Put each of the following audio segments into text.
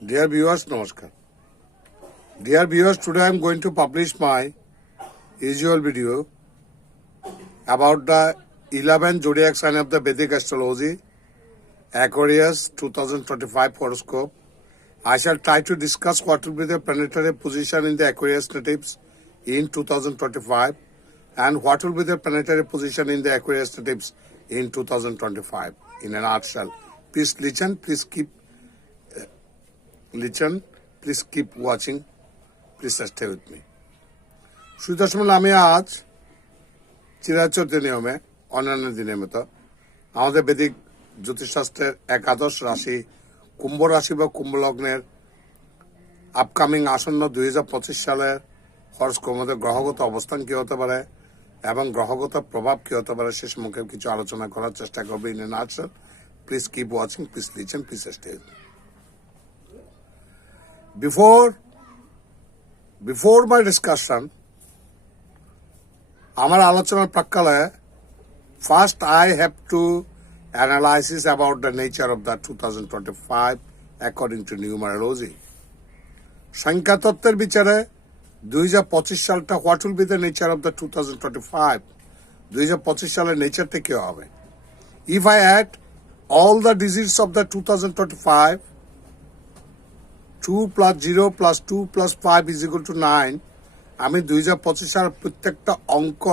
Dear viewers, Namaskar. Dear viewers, today I am going to publish my usual video about the 11 zodiac sign of the Vedic astrology, Aquarius 2025 horoscope. I shall try to discuss what will be the planetary position in the Aquarius natives in 2025 and what will be the planetary position in the Aquarius natives in 2025 in a nutshell. Please listen, please keep watching, please stay with me. সুদর্শন আমি আজ চিরাচরিত নিয়মে অন্যান্য দিনের মতো আমাদের বেদিক জ্যোতিষশাস্ত্রের একাদশ রাশি কুম্ভ রাশি বা কুম্ভ লগ্নের আপকামিং আসন্ন 2025 সালের হরস্কোপের মধ্যে গ্রহগত অবস্থান কি হতে পারে এবং গ্রহগত প্রভাব কি হতে পারে সে সম্পর্কে কিছু আলোচনা করার চেষ্টা করব in a nutshell. Please keep watching, please listen, please stay with me. Before my discussion, আমার আলোচনার প্রাক্কালে first I have to analysis about the nature of the 2025 according to numerology. সংখ্যাতত্ত্বের বিচারে 2025 সালটা what will be the nature of the 2025? 2025 সালের নেচারটা কি হবে? If I add all the digits of the 2025, 2 plus 0 plus 2 plus 5 is equal to 9. আমি 2025 সালের প্রত্যেকটা অঙ্ক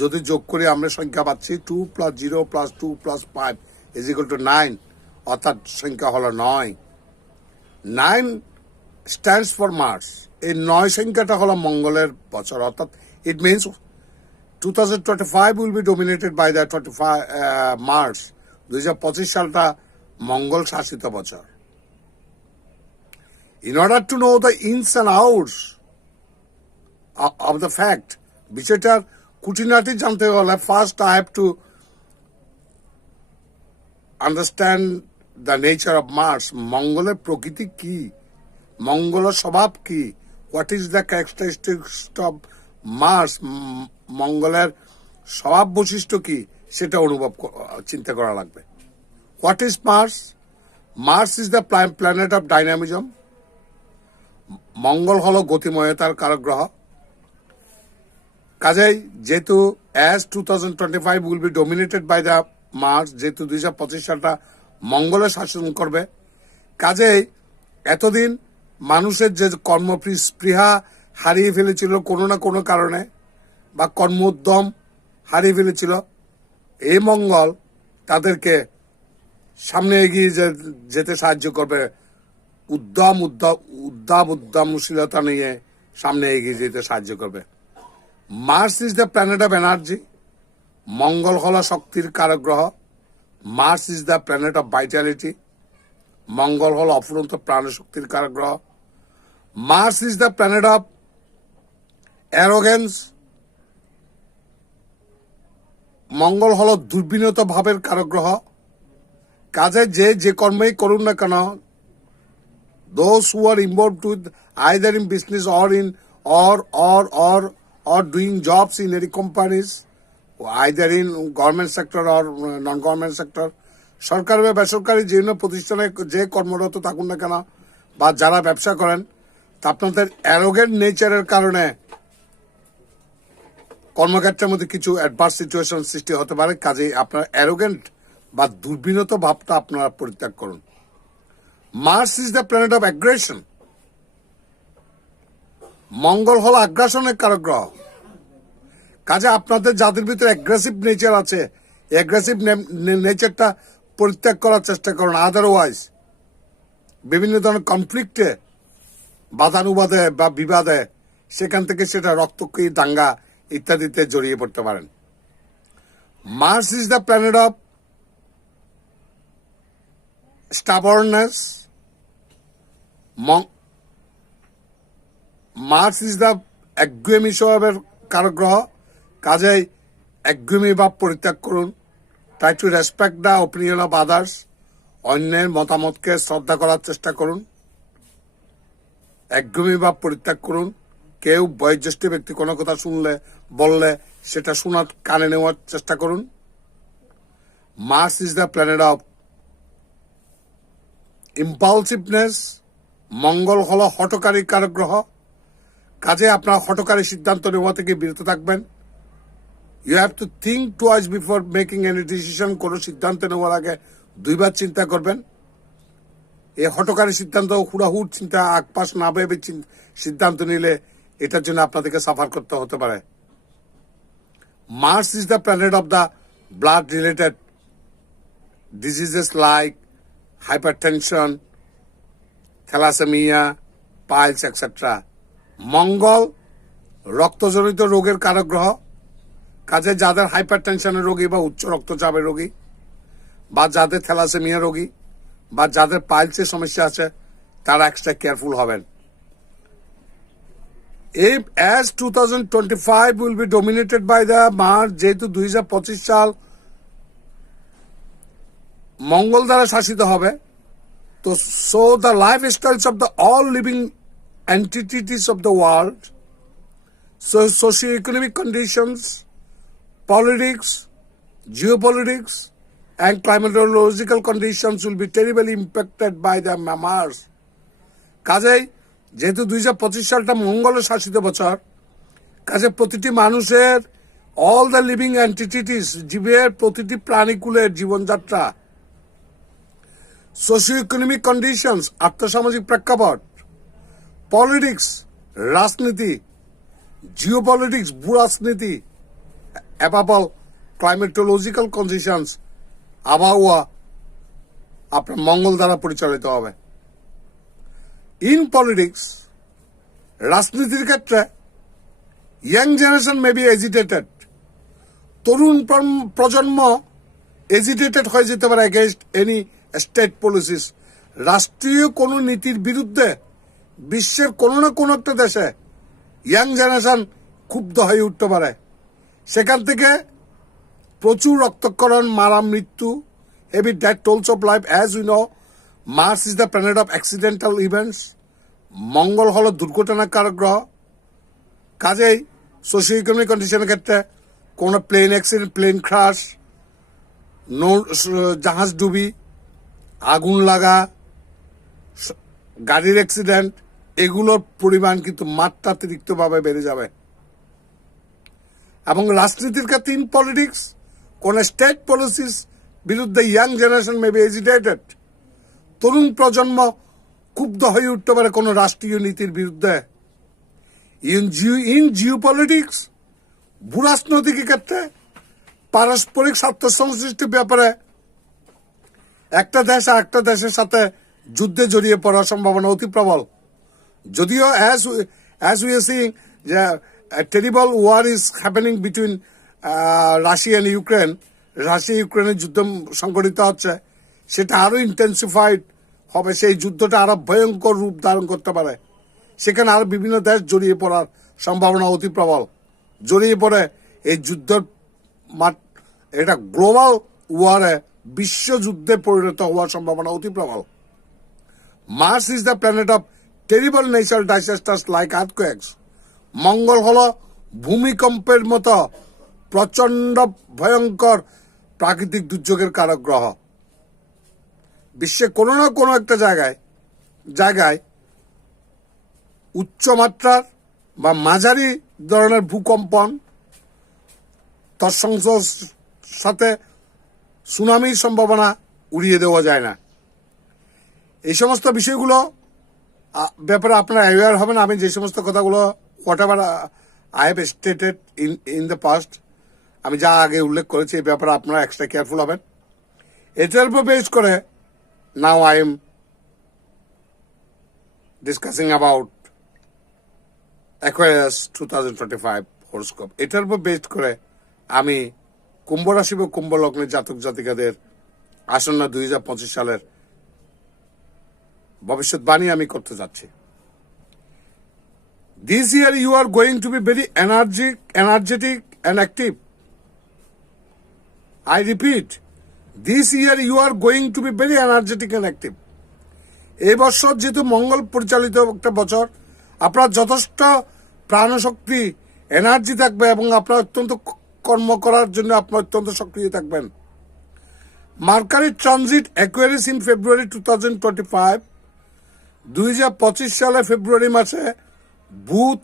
যদি যোগ করি আমরা সংখ্যা পাচ্ছি 2 plus 0 plus 2 plus 5 is equal to 9. অর্থাৎ সংখ্যা হলো 9. 9 stands for Mars. এই 9 সংখ্যাটা হলো মঙ্গলের বছর. অর্থাৎ it means 2025 will be dominated by the 25 Mars. 2025 সালটা মঙ্গল শাসিত বছর. In order to know the ins and outs of the fact, বিষয়টার খুঁটিনাটি জানতে হলে first I have to understand the nature of Mars. মঙ্গলের প্রকৃতি কি? মঙ্গলের স্বভাব কি? What is the characteristics of Mars? মঙ্গলের স্বভাব বৈশিষ্ট্য কি? সেটা চিন্তা করা লাগবে. What is Mars? Mars is the planet of dynamism. মঙ্গল হলো গতিময়তার কারক গ্রহ. কাজেই যেহেতু as 2025 will be dominated by the Mars, যেহেতু 2025 সালটা মঙ্গলের শাসন করবে, কাজেই এতদিন মানুষের যে কর্মস্পৃহা হারিয়ে ফেলেছিল কোনো না কোনো কারণে বা কর্মোদ্যম হারিয়ে ফেলেছিল, এই মঙ্গল তাদেরকে সামনে এগিয়ে যেতে সাহায্য করবে. উদ্যমশীলতা নিয়ে সামনে এগিয়ে যেতে সাহায্য করবে. Mars is the planet of energy. মঙ্গল হল শক্তির কারক গ্রহ. Mars is the planet of vitality. মঙ্গল হল অফুরন্ত প্রাণশক্তির কারক গ্রহ. Mars is the planet of arrogance. মঙ্গল হল দুর্বিনীত ভাবের কারক গ্রহ. কাজে যে কর্মই করুন না কেন, those who are involved with either in business or in or doing jobs in any companies, either in government sector or non-government sector, সরকারি বা বেসরকারি যে প্রতিষ্ঠানে যে কর্মরত থাকুন না কেন বা যারা ব্যবসা করেন, তা আপনাদের অ্যারোগেন্ট নেচারের কারণে কর্মক্ষেত্রের মধ্যে কিছু অ্যাডভার্স সিচুয়েশন সৃষ্টি হতে পারে. কাজেই আপনার অ্যারোগেন্ট বা দুর্বিনীত ভাবটা আপনারা পরিত্যাগ করুন. Mars is the planet of aggression. মঙ্গল হল আগ্রাসনের কারক গ্রহ. কাজে আপনাদের যাদের ভিতরে অ্যাগ্রেসিভ নেচার আছে, অ্যাগ্রেসিভ নেচারটা পরিত্যাগ করার চেষ্টা করুন. আদারওয়াইজ বিভিন্ন ধরনের কনফ্লিক্টে, বাদানুবাদে বা বিবাদে, সেখান থেকে সেটা রক্তক্ষয়ী দাঙ্গা ইত্যাদিতে জড়িয়ে পড়তে পারেন. Mars is the planet of stubbornness. Mars is the একগুয়েমি স্বভাবের কারক গ্রহ. কাজেই একগুয়েমি ভাব পরিত্যাগ করুন. Try to respect the opinion of others. অন্যের মতামতকে শ্রদ্ধা করার চেষ্টা করুন. একগুয়েমি ভাব পরিত্যাগ করুন. কেউ বয়োজ্যেষ্ঠ ব্যক্তি কোনো কথা বললে সেটা শোনার কানে নেওয়ার চেষ্টা করুন. Mars is the planet of impulsiveness, মঙ্গল হলো হঠকারী কারক গ্রহ, কাজে আপনার হঠকারী সিদ্ধান্ত নেওয়া থেকে বিরত থাকবেন। You have to think twice before making any decision. কোনো সিদ্ধান্ত নেওয়ার আগে দুইবার চিন্তা করবেন। এই হঠকারী সিদ্ধান্ত, হুড়াহুড় চিন্তা, আকপাশ না ভেবে সিদ্ধান্ত নিলে এটার জন্য আপনাদেরকে সাফার করতে হতে পারে। Mars is the planet of the blood related diseases like hypertension, thalassemia, piles etcetera. মঙ্গল রক্তজনিত রোগের কারক গ্রহ, কাজে যাদের হাইপারটেনশনের রোগী বা উচ্চ রক্তচাপের রোগী, বা যাদের থ্যালাসেমিয়া রোগী, বা যাদের পাইলসের সমস্যা আছে, তারা এক্সট্রা কেয়ারফুল হবেন। As 2025 will be dominated by the Mars, যেহেতু 2025 সাল মঙ্গল দ্বারা শাসিত হবে, তো so the lifestyles of the all living entities of the world, so socio-economic conditions, politics, geopolitics, and climatological conditions will be terribly impacted by the Mars. কাজেই যেহেতু 2025 সালটা মঙ্গলের শাসিত বছর, কাজে প্রতিটি মানুষের, অল দ্য লিভিং এন্টিটিস, জীবের প্রতিটি প্রাণীকুলের জীবনযাত্রা, সোশিও ইকোনমিক কন্ডিশনস, আর্থসামাজিক প্রেক্ষাপট, পলিটিক্স, রাজনীতি, জিওপলিটিক্স, ভূরাজনীতি, অ্যাবাবল ক্লাইমেটোলজিক্যাল কন্ডিশনস, আবহাওয়া আপনার মঙ্গল দ্বারা পরিচালিত হবে। ইন পলিটিক্স, রাজনীতির ক্ষেত্রে young generation may be agitated, তরুণ প্রজন্ম এজিটেটেড হয়ে যেতে পারে এগেইনস্ট এনি স্টেট পলিসিস। রাষ্ট্রীয় কোনো নীতির বিরুদ্ধে বিশ্বের কোনো না কোনো একটা দেশে ইয়াং জেনারেশন ক্ষুব্ধ হয়ে উঠতে পারে। সেখান থেকে প্রচুর রক্তক্ষরণ, মারা মৃত্যু, heavy death, tolls of life. As we know, Mars is the planet of accidental events. মঙ্গল হলো দুর্ঘটনার কারক গ্রহ, কাজেই সোশিও ইকোনমিক কন্ডিশনের ক্ষেত্রে কোনো প্লেন অ্যাক্সিডেন্ট, প্লেন ক্রাশ, জাহাজ ডুবি, আগুন লাগা, গাড়ির অ্যাক্সিডেন্ট, এগুলোর পরিমাণ কিন্তু মাত্রাতিরিক্তভাবে বেড়ে যাবে। এবং রাজনীতির ক্ষেত্রে ইন পলিটিক্স, কোন স্টেট পলিসিস বিরুদ্ধে young generation may be agitated, তরুণ প্রজন্ম ক্ষুব্ধ হয়ে উঠতে পারে কোনো রাষ্ট্রীয় নীতির বিরুদ্ধে। ইন জিওপলিটিক্স, ভূরাজনৈতিক ক্ষেত্রে পারস্পরিক স্বার্থ সংশ্লিষ্টির ব্যাপারে একটা দেশ আর একটা দেশের সাথে যুদ্ধে জড়িয়ে পড়ার সম্ভাবনা অতি প্রবল। যদিও as we are seeing যে terrible war is happening between Russia and Ukraine, Russia ইউক্রেনের যুদ্ধ সংঘটিত হচ্ছে, সেটা আরো ইন্টেন্সিফাইড হবে। সেই যুদ্ধটা আরো ভয়ঙ্কর রূপ ধারণ করতে পারে। সেখানে আরো বিভিন্ন দেশ জড়িয়ে পড়ার সম্ভাবনা অতি প্রবল। জড়িয়ে পড়ে এই যুদ্ধের এটা গ্লোবাল ওয়ারে, বিশ্বযুদ্ধে পরিণত হওয়ার সম্ভাবনা অতি প্রবল। Mars is the planet of terrible natural disasters like earthquakes. মঙ্গল হলো ভূমিকম্পের মতো প্রচন্ড ভয়ঙ্কর প্রাকৃতিক দুর্যোগের কারক গ্রহ। বিশ্বে কোনো না কোনো একটা জায়গায় উচ্চমাত্রার বা মাঝারি ধরনের ভূকম্পন, তৎসঙ্গে সাথে সুনামির সম্ভাবনা উড়িয়ে দেওয়া যায় না। এই সমস্ত বিষয়গুলো ব্যাপারে আপনারা অ্যাওয়ার হবেন। আমি যে সমস্ত কথাগুলো whatever I have stated in the past, আমি যা আগে উল্লেখ করেছি, এই ব্যাপারে আপনারা এক্সট্রা কেয়ারফুল হবেন। এটার উপর বেস করে now I am discussing about Aquarius 2025 horoscope. এটার উপর বেস করে আমি কুম্ভ রাশি বা কুম্ভ লগ্নের জাতক জাতিকাদের আসন্ন 2025 সালের ভবিষ্যৎবাণী আমি করতে যাচ্ছি। This year you are going to be very energetic and active. I repeat, this year you are going to be very energetic and active. এই বছর যেহেতু মঙ্গল পরিচালিত একটা বছর, আপনার যথেষ্ট প্রাণশক্তি, এনার্জি থাকবে এবং আপনার অত্যন্ত কর্ম করার জন্য আপনার অত্যন্ত সক্রিয় থাকবেন। Mercury transit Aquarius in February 2025 2025 সালে ফেব্রুয়ারি মাসে বুধ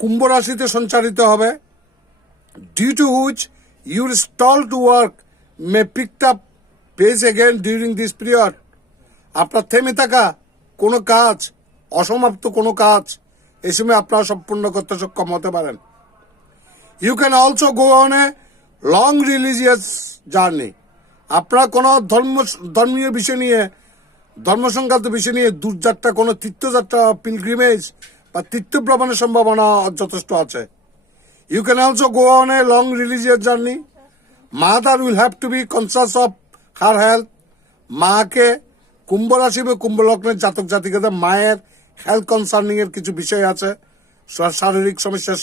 কুম্ভ রাশিতে সঞ্চারিত হবে, due to which your stall to work may picked up pace again during this period. আপনার থেমে থাকা কোনো কাজ, অসমাপ্ত কোনো কাজ এই সময় আপনারা সম্পূর্ণ করতে সক্ষম হতে পারেন। You can also go on a long religious journey. আপনারা কোনো ধর্মীয় বিষয় নিয়ে, ধর্ম সংক্রান্ত বিষয় নিয়ে দূরযাত্রা, কোনো তীর্থযাত্রা, পিলগ্রিমেজ বা তীর্থ ভ্রমণের সম্ভাবনা যথেষ্ট আছে। You can also go on a long religious journey. Mother will have to be conscious of her health. মাকে, কুম্ভ রাশি বা কুম্ভ লগ্নের জাতক জাতিকাদের মায়ের হেলথ কনসার্নিং এর কিছু বিষয় আছে, শারীরিক সমস্যার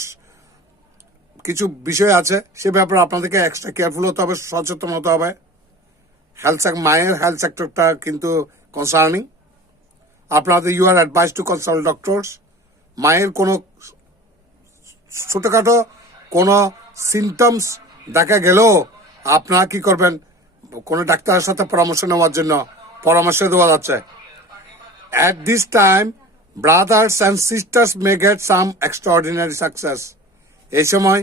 কিছু বিষয় আছে, সে ব্যাপারে আপনাদেরকে এক্সট্রা কেয়ারফুল হতে হবে, সচেতন হতে হবে। মায়ের হেলথ সেক্টরটা কিন্তু কনসার্নিং। আপনাদের you are advise to consult doctors. মায়ের কোনো ছোটখাটো কোনো সিমটমস দেখা গেলেও আপনারা কি করবেন, কোনো ডাক্তারের সাথে পরামর্শ নেওয়ার জন্য পরামর্শ দেওয়া যাচ্ছে। At this time, brothers and sisters may get some extraordinary success. এই সময়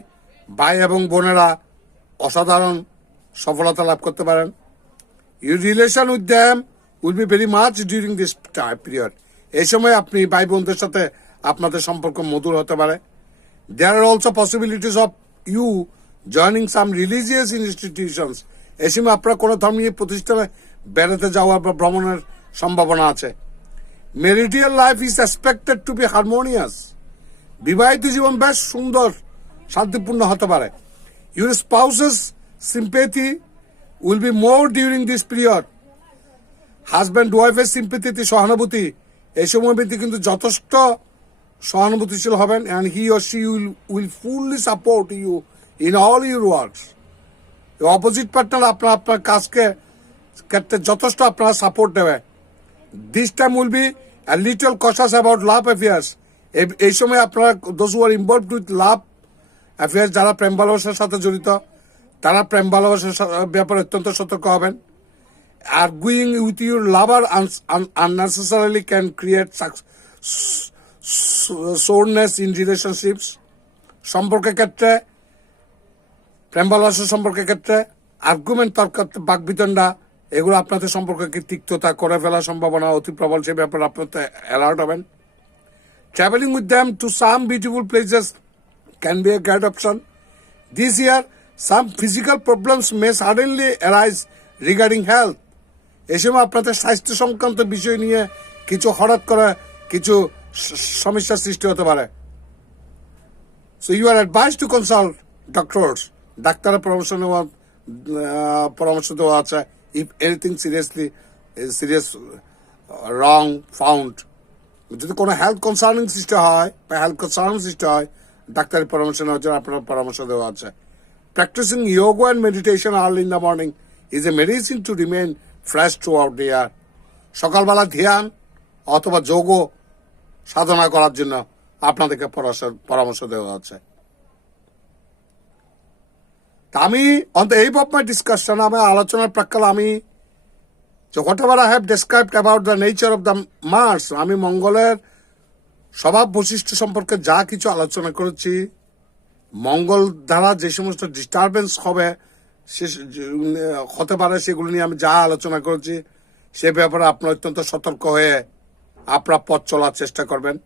ভাই এবং বোনেরা অসাধারণ সফলতা লাভ করতে পারেন। Your relation with them will be very much during this time period. এই সময় আপনি ভাই বোনদের সাথে আপনাদের সম্পর্ক মধুর হতে পারে। There are also possibilities of you joining some religious institutions. এই সময় আপনার কোনো ধর্মীয় প্রতিষ্ঠানে বেড়াতে যাওয়া বা ভ্রমণের সম্ভাবনা আছে। Marital life is expected to be harmonious. বিবাহিত জীবন বেশ সুন্দর, শান্তিপূর্ণ হতে পারে। Your spouse's sympathy will be more during this period. Husband ওয়াইফের সিম্পেথিতে, সহানুভূতি এই সময় ব্যক্তি কিন্তু যথেষ্ট সহানুভূতিশীল হবেন, and he or she will fully support you in all your works. Opposite partner আপনার কাজকে ক্ষেত্রে যথেষ্ট আপনারা সাপোর্ট দেবে। This time will be a little cautious about love affairs. এই সময় আপনারা those who are involved with love affairs, যারা প্রেম ভালোবাসার সাথে জড়িত, তারা প্রেম ভালোবাসার ব্যাপারে অত্যন্ত সতর্ক হবেন। Arguing with your lover unnecessarily can create soreness in relationships. সম্পর্কের ক্ষেত্রে, প্রেম ভালোবাসার সম্পর্কের ক্ষেত্রে আর্গুমেন্ট, তর্ক, বাকবিতণ্ডা এগুলো আপনাদের সম্পর্ককে তিক্ততা করে ফেলার সম্ভাবনা অতি প্রবল। সে ব্যাপারে আপনাদের অ্যালার্ট হবেন। Traveling with them to some beautiful places can be a great option. This year, some physical problems may suddenly arise regarding health. এই সময় আপনাদের স্বাস্থ্য সংক্রান্ত বিষয় নিয়ে কিছু হঠাৎ করে কিছু সমস্যার সৃষ্টি হতে পারে। So you are advised to consult doctors. ডাক্তারের পরামর্শ দেওয়া আছে। If anything serious wrong found, যদি কোনো হেলথ কনসার্নিং সৃষ্টি হয় বা হেলথ কনসার্ন সৃষ্টি হয়, ডাক্তারের পরামর্শ নেওয়ার জন্য আপনার পরামর্শ দেওয়া আছে। Practicing yoga and meditation early in the morning is a medicine to remain fresh throughout the year. সকালবেলা ধ্যান অথবা যোগ সাধনা করার জন্য আপনাদেরকে পরামর্শ দেওয়া আছে। আমি on the eve of my discussion, আমার আলোচনার প্রাক্কালে আমি whatever I have described about the nature of the Mars, আমি মঙ্গলের স্বভাব বৈশিষ্ট্য সম্পর্কে যা কিছু আলোচনা করেছি, মঙ্গল দ্বারা যে সমস্ত ডিস্টারবেন্স হতে পারে সেগুলো নিয়ে আমি যা আলোচনা করেছি, সে ব্যাপারে আপনার অত্যন্ত সতর্ক হয়ে আপনার পথ চলার চেষ্টা করবেন।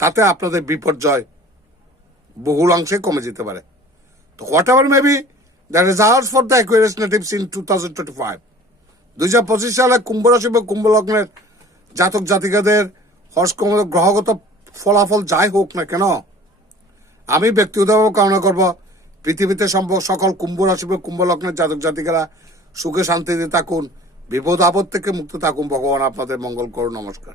তাতে আপনাদের বিপর্যয় বহুল অংশে কমে যেতে পারে। তো whatever may be the results for the Aquarius natives in 2025, 2025 সালে কুম্ভ রাশি বা কুম্ভ লগ্নের জাতক জাতিকাদের গ্রহগত ফলাফল যাই হোক না কেন, আমি ব্যক্তিগতভাবে কামনা করব পৃথিবীতে সকল কুম্ভ রাশি বা কুম্ভ লগ্নের জাতক জাতিকারা সুখে শান্তিতে থাকুন, বিপদ আপদ থেকে মুক্ত থাকুন। ভগবান আপনাদের মঙ্গল করুন। নমস্কার।